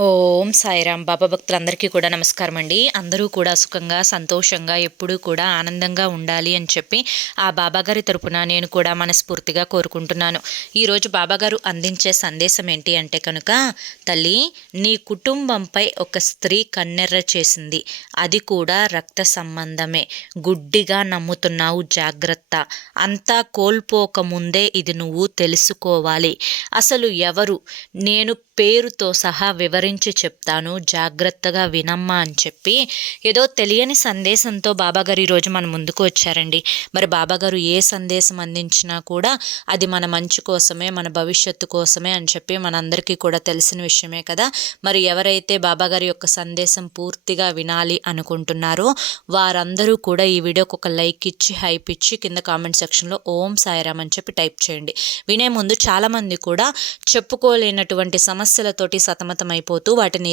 Oh, ఓం సాయిరామ్. బాబా భక్తులందరికీ కూడా నమస్కారం అండి. అందరూ కూడా సుఖంగా సంతోషంగా ఎప్పుడూ కూడా ఆనందంగా ఉండాలి అని చెప్పి ఆ బాబాగారి తరపున నేను కూడా మనస్ఫూర్తిగా కోరుకుంటున్నాను. ఈరోజు బాబాగారు అందించే సందేశం ఏంటి అంటే కనుక తల్లి నీ కుటుంబంపై ఒక స్త్రీ కన్నెర్ర చేసింది. అది కూడా రక్త సంబంధమే. గుడ్డిగా నమ్ముతున్నావు జాగ్రత్త. అంతా కోల్పోకముందే ఇది నువ్వు తెలుసుకోవాలి. అసలు ఎవరు? నేను పేరుతో సహా వివరించి చెప్పు. చెప్తాను జాగ్రత్తగా వినమ్మా అని చెప్పి ఏదో తెలియని సందేశంతో బాబాగారు ఈరోజు మన ముందుకు వచ్చారండి. మరి బాబాగారు ఏ సందేశం అందించినా కూడా అది మన మంచి కోసమే మన భవిష్యత్తు కోసమే అని చెప్పి మనందరికీ కూడా తెలిసిన విషయమే కదా. మరి ఎవరైతే బాబాగారి యొక్క సందేశం పూర్తిగా వినాలి అనుకుంటున్నారో వారందరూ కూడా ఈ వీడియోకి ఒక లైక్ ఇచ్చి హైప్ ఇచ్చి కింద కామెంట్ సెక్షన్లో ఓం సాయిరామ్ అని చెప్పి టైప్ చేయండి. వినే ముందు చాలామంది కూడా చెప్పుకోలేనటువంటి సమస్యలతోటి సతమతమైపోతూ వాటిని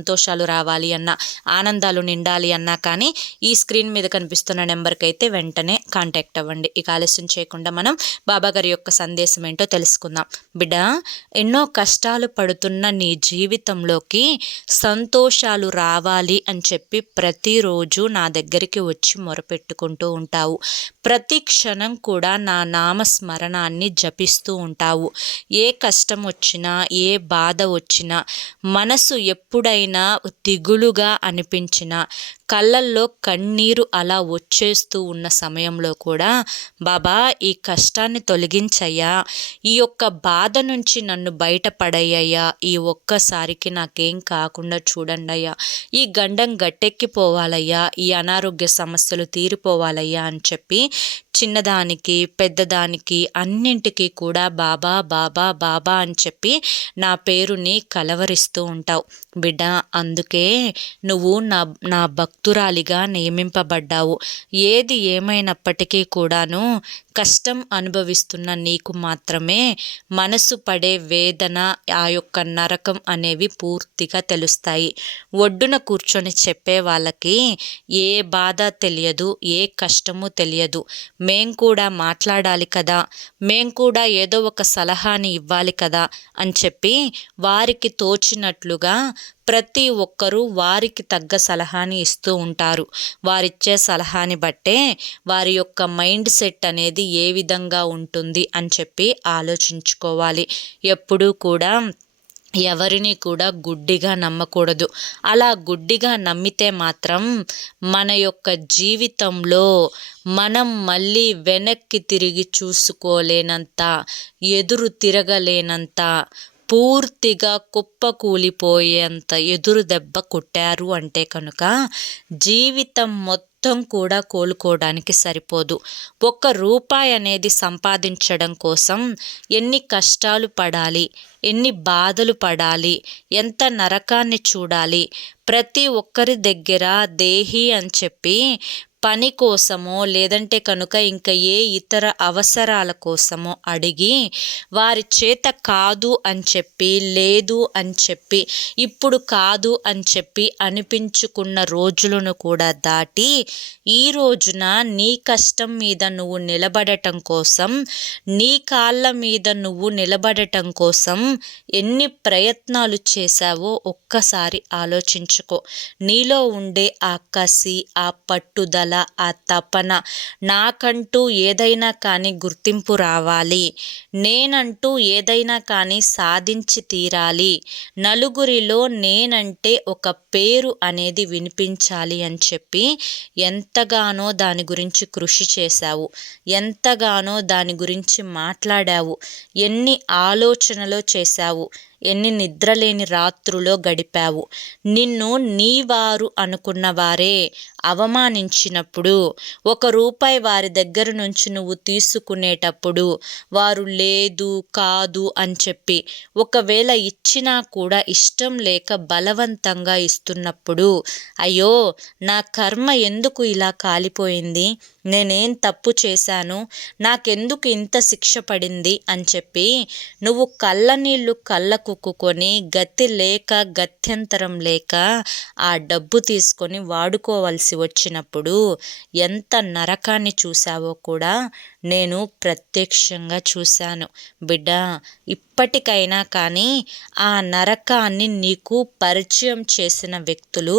సంతోషాలు రావాలి అన్నా ఆనందాలు నిండాలి అన్నా కానీ ఈ స్క్రీన్ మీద కనిపిస్తున్న నెంబర్కి అయితే వెంటనే కాంటాక్ట్ అవ్వండి. ఇక ఆలస్యం చేయకుండా మనం బాబాగారి యొక్క సందేశం ఏంటో తెలుసుకుందాం. బిడ్డ ఎన్నో కష్టాలు పడుతున్న నీ జీవితంలోకి సంతోషాలు రావాలి అని చెప్పి ప్రతిరోజు నా దగ్గరికి వచ్చి మొరపెట్టుకుంటూ ఉంటావు. ప్రతి క్షణం కూడా నా నామస్మరణాన్ని జపిస్తూ ఉంటావు. ఏ కష్టం వచ్చినా ఏ బాధ వచ్చినా మనసు ఎప్పుడైనా దిగులుగా అనిపించినా కళ్ళల్లో కన్నీరు అలా వచ్చేస్తూ ఉన్న సమయంలో కూడా బాబా ఈ కష్టాన్ని తొలగించయ్యా. ఈ యొక్క బాధ నుంచి నన్ను బయటపడయ్యా ఈ ఒక్కసారికి నాకేం కాకుండా చూడండి అయ్యా ఈ గండం గట్టెక్కిపోవాలయ్యా. ఈ అనారోగ్య సమస్యలు తీరిపోవాలయ్యా అని చెప్పి చిన్నదానికి పెద్దదానికి అన్నింటికి కూడా బాబా బాబా బాబా అని చెప్పి నా పేరుని కలవరిస్తూ ఉంటావు. బిడ్డ అందుకే నువ్వు నా నా భక్తురాలిగా నియమింపబడ్డావు. ఏది ఏమైనప్పటికీ కూడాను కష్టం అనుభవిస్తున్న నీకు మాత్రమే మనసు పడే వేదన ఆ యొక్క నరకం అనేవి పూర్తిగా తెలుస్తాయి. ఒడ్డున కూర్చొని చెప్పే వాళ్ళకి ఏ బాధ తెలియదు ఏ కష్టము తెలియదు. మేం కూడా మాట్లాడాలి కదా మేం కూడా ఏదో ఒక సలహాని ఇవ్వాలి కదా అని చెప్పి వారికి తోచినట్లుగా ప్రతి ఒక్కరూ వారికి తగ్గ సలహాని ఇస్తూ ఉంటారు. వారిచ్చే సలహాని బట్టే వారి యొక్క మైండ్ సెట్ అనేది ఏ విధంగా ఉంటుంది అని చెప్పి ఆలోచించుకోవాలి. ఎప్పుడూ కూడా ఎవరిని కూడా గుడ్డిగా నమ్మకూడదు. అలా గుడ్డిగా నమ్మితే మాత్రం మన యొక్క జీవితంలో మనం మళ్ళీ వెనక్కి తిరిగి చూసుకోలేనంత ఎదురు తిరగలేనంత పూర్తిగా కుప్పకూలిపోయేంత ఎదురు దెబ్బ కొట్టారు అంటే కనుక జీవితం మొత్తం మొత్తం కూడా కోలుకోవడానికి సరిపోదు. ఒక్క రూపాయి అనేది సంపాదించడం కోసం ఎన్ని కష్టాలు పడాలి ఎన్ని బాధలు పడాలి ఎంత నరకాన్ని చూడాలి ప్రతి ఒక్కరి దగ్గర దేహి అని చెప్పి పని కోసమో లేదంటే కనుక ఇంకా ఏ ఇతర అవసరాల కోసమో అడిగి వారి చేత కాదు అని చెప్పి లేదు అని చెప్పి ఇప్పుడు కాదు అని చెప్పి అనిపించుకున్న రోజులను కూడా దాటి ఈ రోజున నీ కష్టం మీద నువ్వు నిలబడటం కోసం నీ కాళ్ళ మీద నువ్వు నిలబడటం కోసం ఎన్ని ప్రయత్నాలు చేశావో ఒక్కసారి ఆలోచించుకో. నీలో ఉండే ఆ కసి ఆ పట్టుదల ఆ తపన నాకంటూ ఏదైనా కానీ గుర్తింపు రావాలి. నేనంటూ ఏదైనా కానీ సాధించి తీరాలి. నలుగురిలో నేనంటే ఒక పేరు అనేది వినిపించాలి అని చెప్పి ఎంతగానో దాని గురించి కృషి చేశావు. ఎంతగానో దాని గురించి మాట్లాడావు. ఎన్ని ఆలోచనలు చేశావు. ఎన్ని నిద్రలేని రాత్రులో గడిపావు? నిన్ను నీవారు అనుకున్న వారే అవమానించినప్పుడు ఒక రూపాయి వారి దగ్గర నుంచి నువ్వు తీసుకునేటప్పుడు వారు లేదు కాదు అని చెప్పి ఒకవేళ ఇచ్చినా కూడా ఇష్టం లేక బలవంతంగా ఇస్తున్నప్పుడు అయ్యో నా కర్మ ఎందుకు ఇలా కాలిపోయింది? నేనేం తప్పు చేశాను? నాకెందుకు ఇంత శిక్ష పడింది? అని చెప్పి నువ్వు కళ్ళ నీళ్ళు కళ్ళకుక్కుకొని గతి లేక గత్యంతరం లేక ఆ డబ్బు తీసుకొని వాడుకోవాల్సి వచ్చినప్పుడు ఎంత నరకాన్ని చూసావో కూడా నేను ప్రత్యక్షంగా చూశాను. బిడ్డ ఇప్పటికైనా కానీ ఆ నరకాన్ని నీకు పరిచయం చేసిన వ్యక్తులు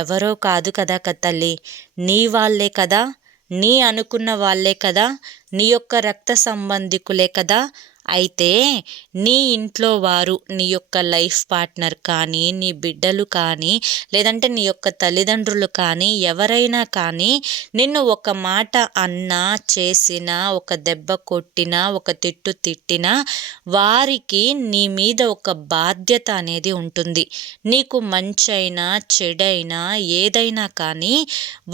ఎవరో కాదు కదా తల్లి నీ వాళ్ళే కదా? నీ అనుకున్న వాళ్ళే కదా నీ యొక్క రక్త సంబంధికులే కదా అయితే నీ ఇంట్లో వారు నీ యొక్క లైఫ్ పార్ట్నర్ కానీ నీ బిడ్డలు కానీ లేదంటే నీ యొక్క తల్లిదండ్రులు కానీ ఎవరైనా కానీ నిన్ను ఒక మాట అన్నా చేసినా ఒక దెబ్బ కొట్టినా ఒక తిట్టు తిట్టినా వారికి నీ మీద ఒక బాధ్యత అనేది ఉంటుంది. నీకు మంచైనా చెడైనా ఏదైనా కానీ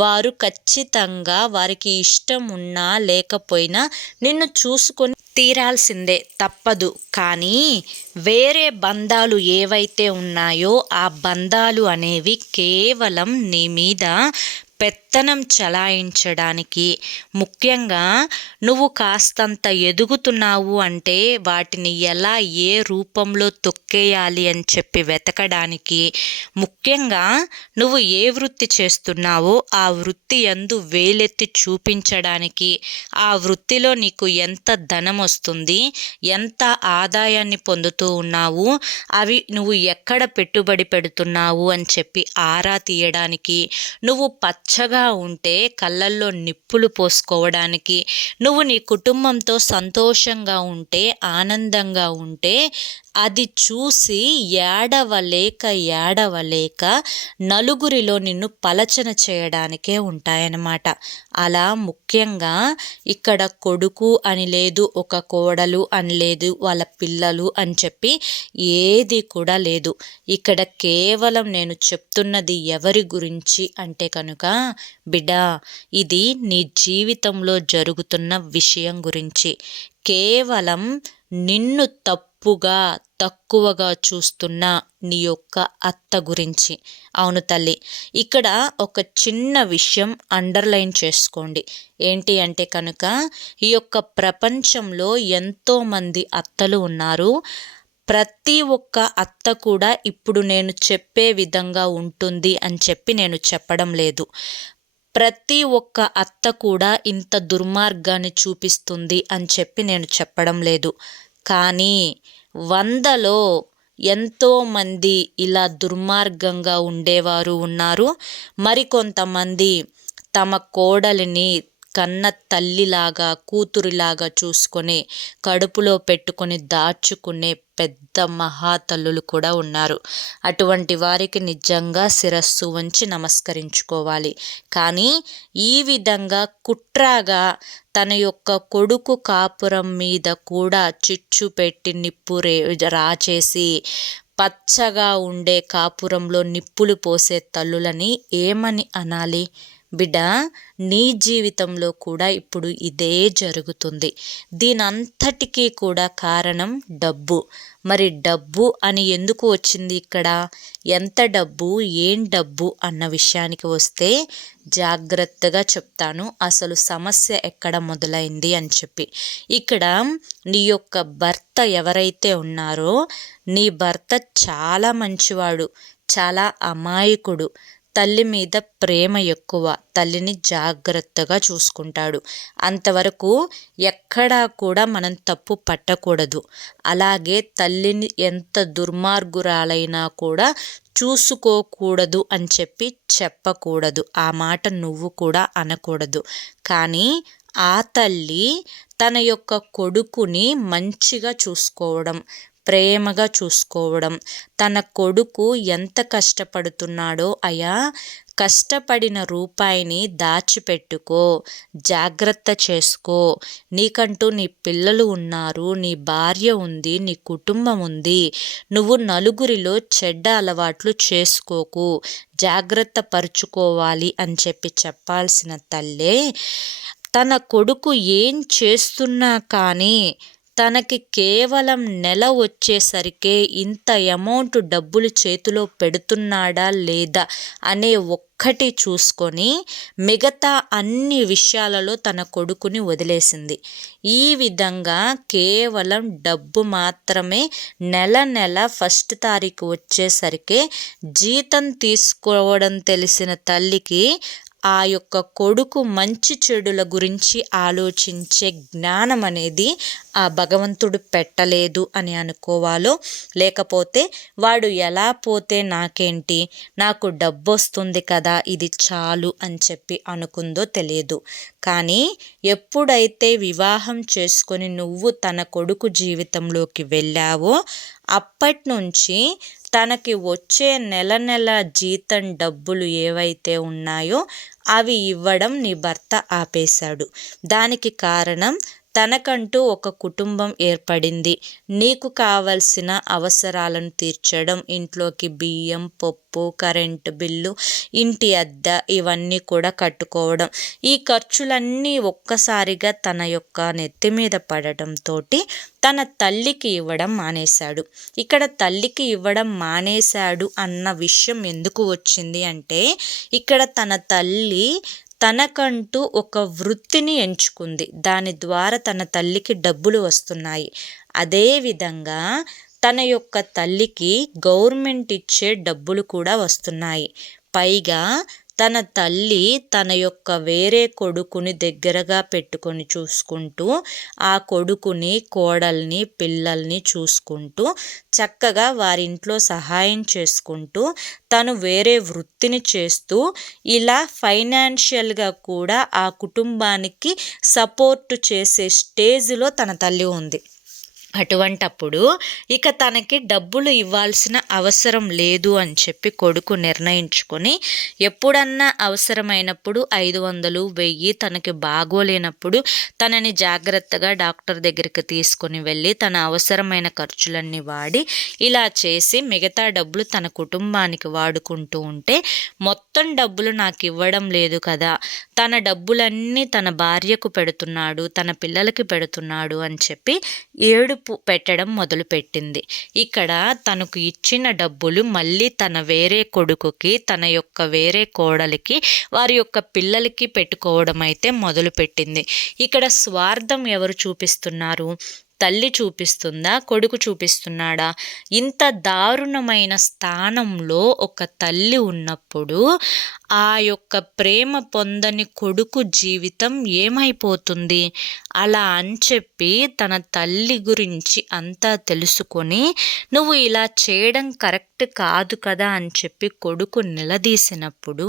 వారు ఖచ్చితంగా వారికి ఇష్టం ఉన్నా లేకపోయినా నిన్ను చూసుకొని తీరాల్సిందే తప్పదు. కానీ వేరే బంధాలు ఏవైతే ఉన్నాయో ఆ బంధాలు అనేవి కేవలం నీ మీద పెత్తనం చలాయించడానికి ముఖ్యంగా నువ్వు కాస్తంత ఎదుగుతున్నావు అంటే వాటిని ఎలా ఏ రూపంలో తొక్కేయాలి అని చెప్పి వెతకడానికి ముఖ్యంగా నువ్వు ఏ వృత్తి చేస్తున్నావో ఆ వృత్తి ఎందు వేలెత్తి చూపించడానికి ఆ వృత్తిలో నీకు ఎంత ధనం వస్తుంది ఎంత ఆదాయాన్ని పొందుతూ ఉన్నావు అవి నువ్వు ఎక్కడ పెట్టుబడి పెడుతున్నావు అని చెప్పి ఆరా తీయడానికి నువ్వు పచ్చ పచ్చగా ఉంటే కళ్ళల్లో నిప్పులు పోసుకోవడానికి నువ్వు నీ కుటుంబంతో సంతోషంగా ఉంటే ఆనందంగా ఉంటే అది చూసి ఏడవలేక ఏడవలేక నలుగురిలో నిన్ను పలచన చేయడానికే ఉంటాయన్నమాట. అలా ముఖ్యంగా ఇక్కడ కొడుకు అని లేదు ఒక కోడలు అని లేదు వాళ్ళ పిల్లలు అని చెప్పి ఏది కూడా లేదు. ఇక్కడ కేవలం నేను చెప్తున్నది ఎవరి గురించి అంటే కనుక బిడ్డ ఇది నీ జీవితంలో జరుగుతున్న విషయం గురించి. కేవలం నిన్ను తప్పు తప్పుగా తక్కువగా చూస్తున్న నీ యొక్క అత్త గురించి. అవును తల్లి ఇక్కడ ఒక చిన్న విషయం అండర్లైన్ చేసుకోండి. ఏంటి అంటే కనుక ఈ యొక్క ప్రపంచంలో ఎంతోమంది అత్తలు ఉన్నారు. ప్రతి ఒక్క అత్త కూడా ఇప్పుడు నేను చెప్పే విధంగా ఉంటుంది అని చెప్పి నేను చెప్పడం లేదు. ప్రతి ఒక్క అత్త కూడా ఇంత దుర్మార్గాన్ని చూపిస్తుంది అని చెప్పి నేను చెప్పడం లేదు. కానీ వందలో ఎంతోమంది ఇలా దుర్మార్గంగా ఉండేవారు ఉన్నారు. మరికొంతమంది తమ కోడలిని కన్న తల్లిలాగా కూతురిలాగా చూసుకొని కడుపులో పెట్టుకొని దాచుకునే పెద్ద మహాతల్లులు కూడా ఉన్నారు. అటువంటి వారికి నిజంగా శిరస్సు వంచి నమస్కరించుకోవాలి. కానీ ఈ విధంగా కుట్రాగా తన యొక్క కొడుకు కాపురం మీద కూడా చిచ్చు పెట్టి నిప్పు రే రాచేసి పచ్చగా ఉండే కాపురంలో నిప్పులు పోసే తల్లులని ఏమని అనాలి? బిడ్డ నీ జీవితంలో కూడా ఇప్పుడు ఇదే జరుగుతుంది. దీనంతటికీ కూడా కారణం డబ్బు. మరి డబ్బు అని ఎందుకు వచ్చింది ఇక్కడ? ఎంత డబ్బు? ఏం డబ్బు? అన్న విషయానికి వస్తే జాగ్రత్తగా చెప్తాను. అసలు సమస్య ఎక్కడ మొదలైంది అని చెప్పి. ఇక్కడ నీ యొక్క భర్త ఎవరైతే ఉన్నారో నీ భర్త చాలా మంచివాడు చాలా అమాయకుడు. తల్లి మీద ప్రేమ ఎక్కువ. తల్లిని జాగ్రత్తగా చూసుకుంటాడు. అంతవరకు ఎక్కడా కూడా మనం తప్పు పట్టకూడదు. అలాగే తల్లిని ఎంత దుర్మార్గురాలైనా కూడా చూసుకోకూడదు అని చెప్పి చెప్పకూడదు. ఆ మాట నువ్వు కూడా అనకూడదు. కానీ ఆ తల్లి తన యొక్క కొడుకుని మంచిగా చూసుకోవడం ప్రేమగా చూసుకోవడం. తన కొడుకు ఎంత కష్టపడుతున్నాడో అయా కష్టపడిన రూపాయిని దాచిపెట్టుకో జాగ్రత్త చేసుకో. నీకంటూ నీ పిల్లలు ఉన్నారు నీ భార్య ఉంది నీ కుటుంబం ఉంది. నువ్వు నలుగురిలో చెడ్డ అలవాట్లు చేసుకోకు. జాగ్రత్త పరుచుకోవాలి అని చెప్పి చెప్పాల్సిన తల్లే తన కొడుకు ఏం చేస్తున్నా కానీ తనకి కేవలం నెల వచ్చేసరికే ఇంత అమౌంట్ డబ్బులు చేతిలో పెడుతున్నాడా లేదా అనే ఒక్కటి చూసుకొని మిగతా అన్ని విషయాలలో తన కొడుకుని వదిలేసింది. ఈ విధంగా కేవలం డబ్బు మాత్రమే నెల నెల ఫస్ట్ తారీఖు వచ్చేసరికి జీతం తీసుకోవడం తెలిసిన తల్లికి ఆ యొక్క కొడుకు మంచి చెడుల గురించి ఆలోచించే జ్ఞానం అనేది ఆ భగవంతుడు పెట్టలేదు అని అనుకోవాలో? లేకపోతే వాడు ఎలా పోతే నాకేంటి? నాకు డబ్బు వస్తుంది కదా ఇది చాలు అని చెప్పి అనుకుందో తెలియదు. కానీ ఎప్పుడైతే వివాహం చేసుకొని నువ్వు తన కొడుకు జీవితంలోకి వెళ్ళావో అప్పట్నుంచి తనకి వచ్చే నెల నెల జీతం డబ్బులు ఏవైతే ఉన్నాయో అవి ఇవ్వడం నీ భర్త ఆపేశాడు. దానికి కారణం తనకంటూ ఒక కుటుంబం ఏర్పడింది. నీకు కావలసిన అవసరాలను తీర్చడం ఇంట్లోకి బియ్యం పప్పు కరెంటు బిల్లు ఇంటి అద్దె ఇవన్నీ కూడా కట్టుకోవడం. ఈ ఖర్చులన్నీ ఒక్కసారిగా తన యొక్క నెత్తి మీద పడటంతో తన తల్లికి ఇవ్వడం మానేశాడు. ఇక్కడ తల్లికి ఇవ్వడం మానేశాడు అన్న విషయం ఎందుకు వచ్చింది అంటే ఇక్కడ తన తల్లి తనకంటూ ఒక వృత్తిని ఎంచుకుంది. దాని ద్వారా తన తల్లికి డబ్బులు వస్తున్నాయి. అదేవిధంగా తన యొక్క తల్లికి గవర్నమెంట్ ఇచ్చే డబ్బులు కూడా వస్తున్నాయి. పైగా తన తల్లి తన యొక్క వేరే కొడుకుని దగ్గరగా పెట్టుకొని చూసుకుంటూ ఆ కొడుకుని కోడల్ని పిల్లల్ని చూసుకుంటూ చక్కగా వారింట్లో సహాయం చేసుకుంటూ తను వేరే వృత్తిని చేస్తూ ఇలా ఫైనాన్షియల్గా కూడా ఆ కుటుంబానికి సపోర్ట్ చేసే స్టేజ్లో తన తల్లి ఉంది. అటువంటప్పుడు ఇక తనకి డబ్బులు ఇవ్వాల్సిన అవసరం లేదు అని చెప్పి కొడుకు నిర్ణయించుకొని ఎప్పుడన్నా అవసరమైనప్పుడు ఐదు వందలు వెయ్యి తనకి బాగోలేనప్పుడు తనని జాగ్రత్తగా డాక్టర్ దగ్గరికి తీసుకొని వెళ్ళి తన అవసరమైన ఖర్చులన్నీ వాడి ఇలా చేసి మిగతా డబ్బులు తన కుటుంబానికి వాడుకుంటూ ఉంటే మొత్తం డబ్బులు నాకు ఇవ్వడం లేదు కదా. తన డబ్బులన్నీ తన భార్యకు పెడుతున్నాడు తన పిల్లలకి పెడుతున్నాడు అని చెప్పి ఏడు పెట్టడం మొదలుపెట్టింది. ఇక్కడ తనకు ఇచ్చిన డబ్బులు మళ్ళీ తన వేరే కొడుకుకి తన యొక్క వేరే కోడలికి వారి యొక్క పిల్లలకి పెట్టుకోవడం అయితే మొదలుపెట్టింది. ఇక్కడ స్వార్థం ఎవరు చూపిస్తున్నారు? తల్లి చూపిస్తుందా? కొడుకు చూపిస్తున్నాడా? ఇంత దారుణమైన స్థానంలో ఒక తల్లి ఉన్నప్పుడు ఆ యొక్క ప్రేమ పొందని కొడుకు జీవితం ఏమైపోతుంది? అలా అని చెప్పి తన తల్లి గురించి అంతా తెలుసుకొని నువ్వు ఇలా చేయడం కరెక్ట్ కాదు కదా అని చెప్పి కొడుకు నిలదీసినప్పుడు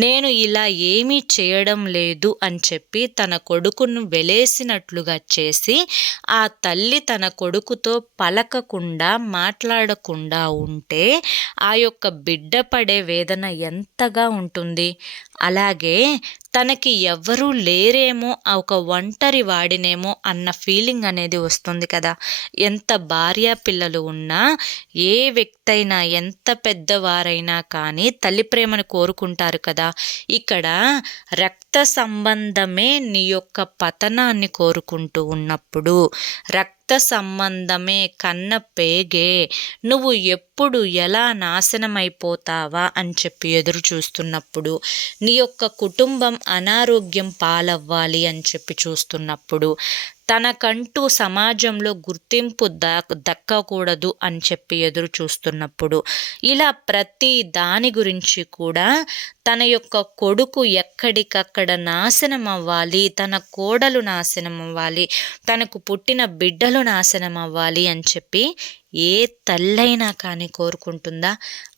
నేను ఇలా ఏమీ చేయడం లేదు అని చెప్పి తన కొడుకును వెలేసినట్లుగా చేసి ఆ తల్లి తన కొడుకుతో పలకకుండా మాట్లాడకుండా ఉంటే ఆ యొక్క బిడ్డ పడే వేదన ఎంతగా ఉంటుంది. అలాగే తనకి ఎవ్వరూ లేరేమో ఒక ఒంటరి వాడినేమో అన్న ఫీలింగ్ అనేది వస్తుంది కదా. ఎంత భార్య పిల్లలు ఉన్నా ఏ వ్యక్తి అయినా ఎంత పెద్దవారైనా కానీ తల్లి ప్రేమను కోరుకుంటారు కదా. ఇక్కడ రక్త సంబంధమే నీ యొక్క పతనాన్ని కోరుకుంటూ ఉన్నప్పుడు రక్త సంబంధమే కన్న పేగే నువ్వు ఎప్పుడు ఎలా నాశనమైపోతావా అని చెప్పి ఎదురు చూస్తున్నప్పుడు నీ యొక్క కుటుంబం అనారోగ్యం పాలవ్వాలి అని చెప్పి చూస్తున్నప్పుడు తనకంటూ సమాజంలో గుర్తింపు దక్కకూడదు అని చెప్పి ఎదురు చూస్తున్నప్పుడు ఇలా ప్రతి దాని గురించి కూడా తన యొక్క కొడుకు ఎక్కడికక్కడ నాశనం అవ్వాలి తన కోడలు నాశనం అవ్వాలి తనకు పుట్టిన బిడ్డలు నాశనం అవ్వాలి అని చెప్పి ఏ తల్లైనా కానీ కోరుకుంటుందా?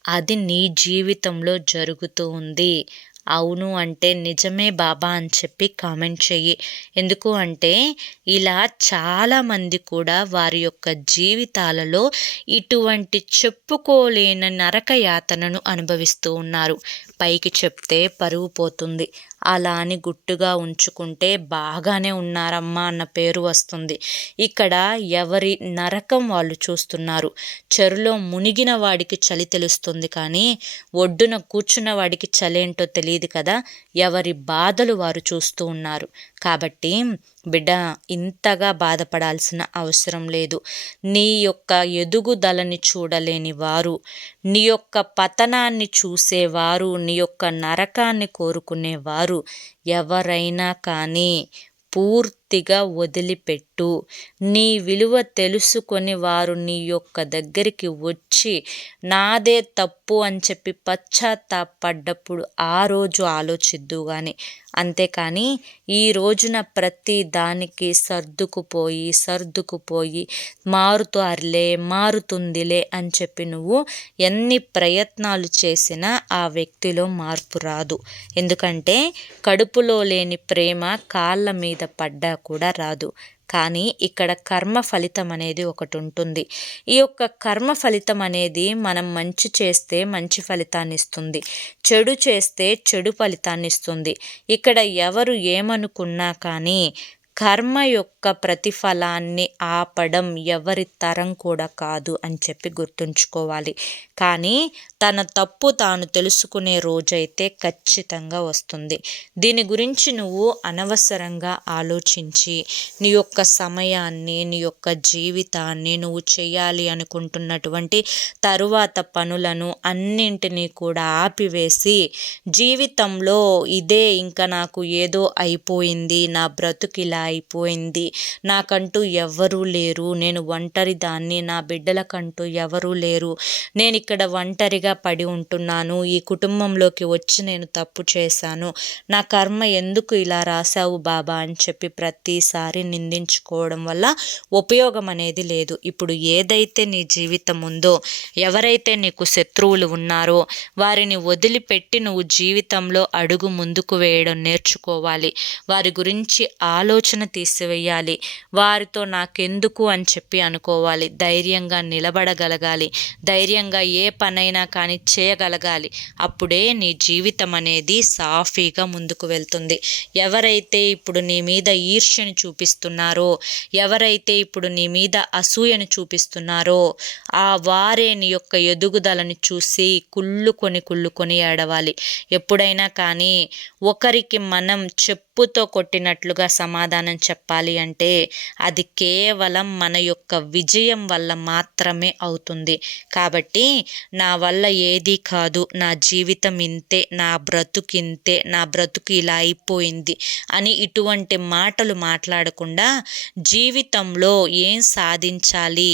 అది నీ జీవితంలో జరుగుతూ ఉంది. అవును అంటే నిజమే బాబా అని చెప్పి కామెంట్ చెయ్యి. ఎందుకు అంటే ఇలా చాలామంది కూడా వారి యొక్క జీవితాలలో ఇటువంటి చెప్పుకోలేని నరక యాతనను అనుభవిస్తూ ఉన్నారు. పైకి చెప్తే పరువు పోతుంది. అలా అని గుట్టుగా ఉంచుకుంటే బాగానే ఉన్నారమ్మా అన్న పేరు వస్తుంది. ఇక్కడ ఎవరి నరకం వాళ్ళు చూస్తున్నారు. చెరులో మునిగిన వాడికి చలి తెలుస్తుంది కానీ ఒడ్డున కూర్చున్న వాడికి చలేంటో తెలియదు కదా. ఎవరి బాధలు వారు చూస్తూ ఉన్నారు. కాబట్టి బిడ్డ ఇంతగా బాధపడాల్సిన అవసరం లేదు. నీ యొక్క ఎదుగుదలని చూడలేని వారు నీ యొక్క పతనాన్ని చూసేవారు నీ యొక్క నరకాన్ని కోరుకునేవారు ఎవరైనా కానీ పూర్తి పూర్తిగా వదిలిపెట్టు. నీ విలువ తెలుసుకొని వారు నీ యొక్క దగ్గరికి వచ్చి నాదే తప్పు అని చెప్పి పశ్చాత్తాపడ్డప్పుడు ఆ రోజు ఆలోచిద్దు కానీ అంతేకాని ఈ రోజున ప్రతి దానికి సర్దుకుపోయి సర్దుకుపోయి మారుతారులే మారుతుందిలే అని చెప్పి నువ్వు ఎన్ని ప్రయత్నాలు చేసినా ఆ వ్యక్తిలో మార్పు రాదు. ఎందుకంటే కడుపులో లేని ప్రేమ కాళ్ళ మీద పడ్డా కూడా రాదు. కానీ ఇక్కడ కర్మ ఫలితం అనేది ఒకటి ఉంటుంది. ఈ యొక్క కర్మ ఫలితం అనేది మనం మంచి చేస్తే మంచి ఫలితాన్ని ఇస్తుంది. చెడు చేస్తే చెడు ఫలితాన్ని ఇస్తుంది. ఇక్కడ ఎవరు ఏమనుకున్నా కానీ కర్మ యొక్క ప్రతిఫలాన్ని ఆపడం ఎవరి తరం కూడా కాదు అని చెప్పి గుర్తుంచుకోవాలి. కానీ తన తప్పు తాను తెలుసుకునే రోజైతే ఖచ్చితంగా వస్తుంది. దీని గురించి నువ్వు అనవసరంగా ఆలోచించి నీ యొక్క సమయాన్ని నీ యొక్క జీవితాన్ని నువ్వు చేయాలి అనుకుంటున్నటువంటి తరువాత పనులను అన్నింటినీ కూడా ఆపివేసి జీవితంలో ఇదే ఇంకా నాకు ఏదో అయిపోయింది నా బ్రతుకిలా అయిపోయింది నాకంటూ ఎవ్వరూ లేరు. నేను ఒంటరి దాన్ని నా బిడ్డలకంటూ ఎవరూ లేరు. నేను ఇక్కడ ఒంటరిగా పడి ఉంటున్నాను. ఈ కుటుంబంలోకి వచ్చి నేను తప్పు చేశాను. నా కర్మ ఎందుకు ఇలా రాశావు బాబా అని చెప్పి ప్రతిసారి నిందించుకోవడం వల్ల ఉపయోగం అనేది లేదు. ఇప్పుడు ఏదైతే నీ జీవితం ఉందో ఎవరైతే నీకు శత్రువులు ఉన్నారో వారిని వదిలిపెట్టి నువ్వు జీవితంలో అడుగు ముందుకు వేయడం నేర్చుకోవాలి. వారి గురించి ఆలోచన తీసివేయాలి. తీసివేయాలి వారితో నాకెందుకు అని చెప్పి అనుకోవాలి. ధైర్యంగా నిలబడగలగాలి. ధైర్యంగా ఏ పనైనా కానీ చేయగలగాలి. అప్పుడే నీ జీవితం అనేది సాఫీగా ముందుకు వెళ్తుంది. ఎవరైతే ఇప్పుడు నీ మీద ఈర్ష్యను చూపిస్తున్నారో ఎవరైతే ఇప్పుడు నీ మీద అసూయను చూపిస్తున్నారో ఆ వారే నీ యొక్క ఎదుగుదలను చూసి కుళ్ళుకొని కుళ్ళుకొని ఏడవాలి. ఎప్పుడైనా కానీ ఒకరికి మనం ఉప్పుతో కొట్టినట్లుగా సమాధానం చెప్పాలి అంటే అది కేవలం మన యొక్క విజయం వల్ల మాత్రమే అవుతుంది. కాబట్టి నా వల్ల ఏది కాదు నా జీవితం ఇంతే నా బ్రతుకింతే నా బ్రతుకు ఇలా అయిపోయింది అని ఇటువంటి మాటలు మాట్లాడకుండా జీవితంలో ఏం సాధించాలి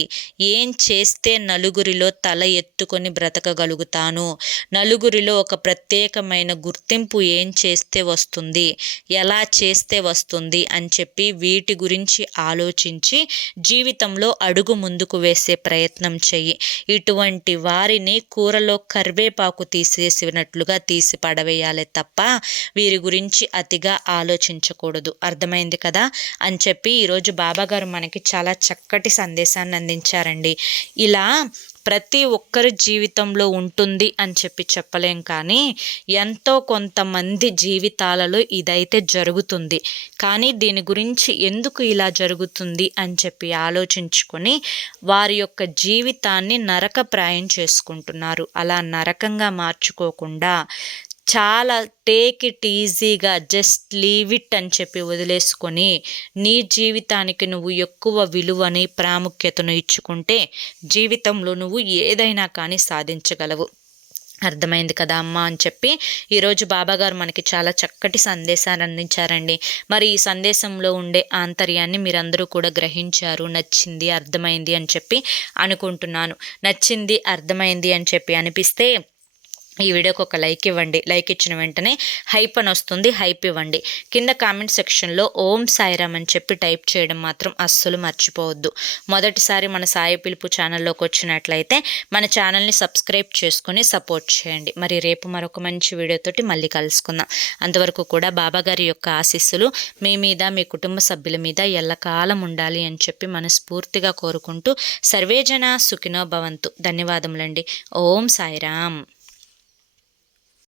ఏం చేస్తే నలుగురిలో తల ఎత్తుకొని బ్రతకగలుగుతాను నలుగురిలో ఒక ప్రత్యేకమైన గుర్తింపు ఏం చేస్తే వస్తుంది ఎలా ఎలా చేస్తే వస్తుంది అని చెప్పి వీటి గురించి ఆలోచించి జీవితంలో అడుగు ముందుకు వేసే ప్రయత్నం చెయ్యి. ఇటువంటి వారిని కూరలో కరివేపాకు తీసేసినట్లుగా తీసి పడవేయాలి తప్ప వీరి గురించి అతిగా ఆలోచించకూడదు. అర్థమైంది కదా? అని చెప్పి ఈరోజు బాబాగారు మనకి చాలా చక్కటి సందేశాన్ని అందించారండి. ఇలా ప్రతి ఒక్కరి జీవితంలో ఉంటుంది అని చెప్పి చెప్పలేం కానీ ఎంతో కొంతమంది జీవితాలలో ఇదైతే జరుగుతుంది. కానీ దీని గురించి ఎందుకు ఇలా జరుగుతుంది అని చెప్పి ఆలోచించుకొని వారి యొక్క జీవితాన్ని నరకప్రాయం చేసుకుంటున్నారు. అలా నరకంగా మార్చుకోకుండా చాలా టేక్ ఇట్ ఈజీగా జస్ట్ లీవ్ ఇట్ అని చెప్పి వదిలేసుకొని నీ జీవితానికి నువ్వు ఎక్కువ విలువని ప్రాముఖ్యతను ఇచ్చుకుంటే జీవితంలో నువ్వు ఏదైనా కానీ సాధించగలవు. అర్థమైంది కదా అమ్మ అని చెప్పి ఈరోజు బాబాగారు మనకి చాలా చక్కటి సందేశాన్ని అందించారండి. మరి ఈ సందేశంలో ఉండే ఆంతర్యాన్ని మీరందరూ కూడా గ్రహించారు నచ్చింది అర్థమైంది అని చెప్పి అనుకుంటున్నాను. నచ్చింది అర్థమైంది అని చెప్పి అనిపిస్తే ఈ వీడియోకి ఒక లైక్ ఇవ్వండి. లైక్ ఇచ్చిన వెంటనే హైప్ అని వస్తుంది. హైప్ ఇవ్వండి. కింద కామెంట్ సెక్షన్లో ఓం సాయిరామ్ అని చెప్పి టైప్ చేయడం మాత్రం అస్సలు మర్చిపోవద్దు. మొదటిసారి మన సాయి పిలుపు ఛానల్లోకి వచ్చినట్లయితే మన ఛానల్ని సబ్స్క్రైబ్ చేసుకుని సపోర్ట్ చేయండి. మరి రేపు మరొక మంచి వీడియోతోటి మళ్ళీ కలుసుకుందాం. అంతవరకు కూడా బాబాగారి యొక్క ఆశీస్సులు మీ మీద మీ కుటుంబ సభ్యుల మీద ఎల్లకాలం ఉండాలి అని చెప్పి మనస్ఫూర్తిగా కోరుకుంటూ సర్వేజన సుఖినో భవంతు. ధన్యవాదములండి. ఓం సాయిరామ్.